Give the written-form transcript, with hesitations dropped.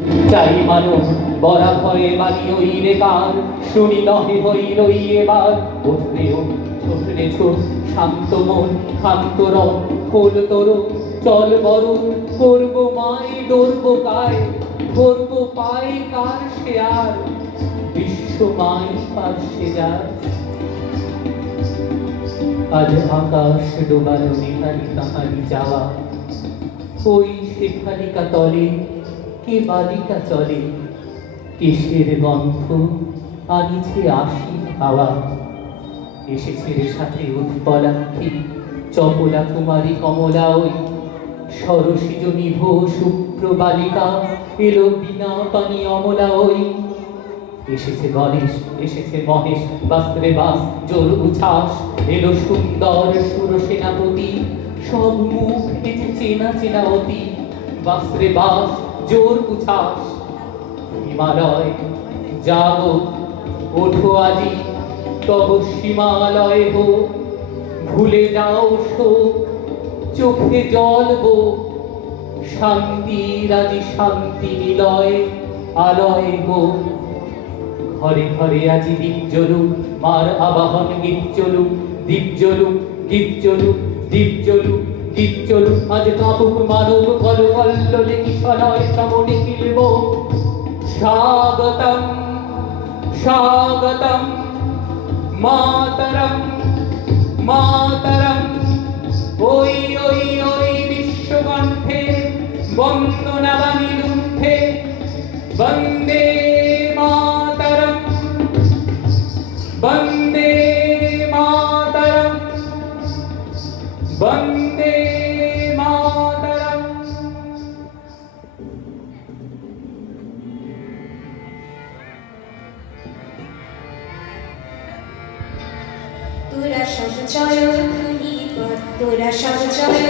চাই মানব বরা ভয়ে বাড়ি হইলে কার শুনি নহে হই রই এবার উঠবে ছোটরে ছোট শান্ত মন শান্ত রং খোল তরুণ চল বরণ করবো মায় ডরবো গায় ধরবো পাই কার সে আর বিশ্ব মাই পাশে যায়। আজ আকাশ ডোবালো নিহারি তাহারি যাওয়া ওই শেখালিকা তলে কে বালিকা চলে কেশের গন্ধ আনিছে আসি হাওয়া এসেছে রে সাথে উৎপলাক্ষী চপলা কুমারী কমলা ওই সরসিজ নিভ শুভ্র বালিকা এলো বিনা পানি অমলা ওই এসেছে গণেশ এসেছে মহেশ বাস্ত্রে বাস জোর উচ্ছ্বাস এলো সুন্দর সুর সেনাপতি সব মুখ হেঁটে চেনা চেনা অতি বাস্ত্রে বাস জোর উচ্ছ্বাস হিমালয় জাগো ওঠো আজি তব সীমালয় হো ভুলে যাও শোক চোখে জল গো শান্তির আজি শান্তি নিলয় আলয় গো ঘরে ঘরে আজি দীপ জ্বলুক মার আবাহন গীত চলুক দীপ জ্বলুক গীত চলুক দীপ জ্বলুক গীত চলুক আজ কাপুক মানব কল কল্লোলে কিশলয় শ্রবণে কিলব স্বাগতম স্বাগতম মাতরম মাতরম ওই ওই ওই বিশ্বকণ্ঠে বন্দনা বাণী লুণ্ঠে বন্দে মাতরম বন্দে মাতরম বন্দে মাতরম। তোরা সব জয় ধ্বনি কর তোরা সব জয়